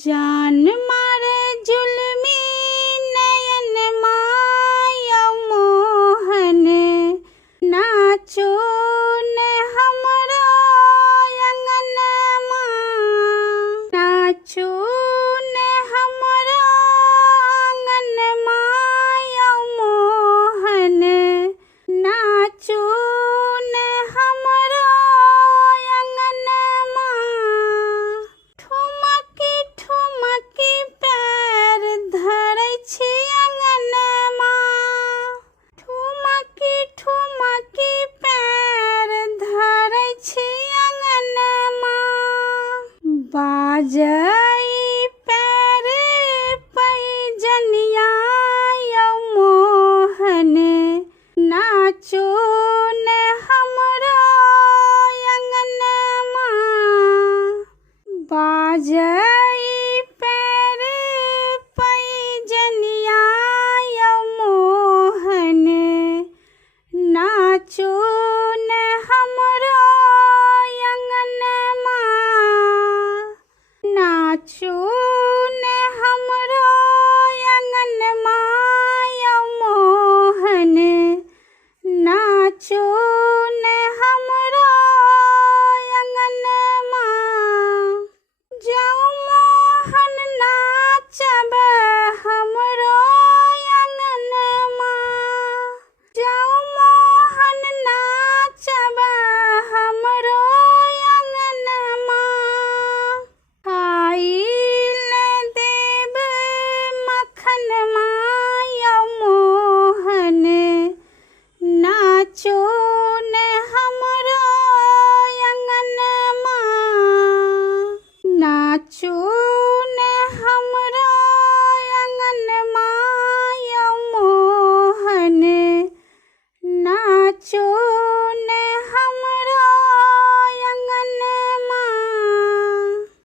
जान मारे जुल्मी नयन माया मोहन, नाचो न हमरो अंगन माँ, नाचो न हमरो अंगन माया मोहन, नाचो न हमरो अंगन माँ। ठुमकी ठुमकी पैर धरै छी अंगन माँ, ठुमकी ठुमकी पैर धरै छी अंगन माँ। बाजै पैर पैजनिया यौ मोहन, नाचो न हमरो अंगन माँ। बाजै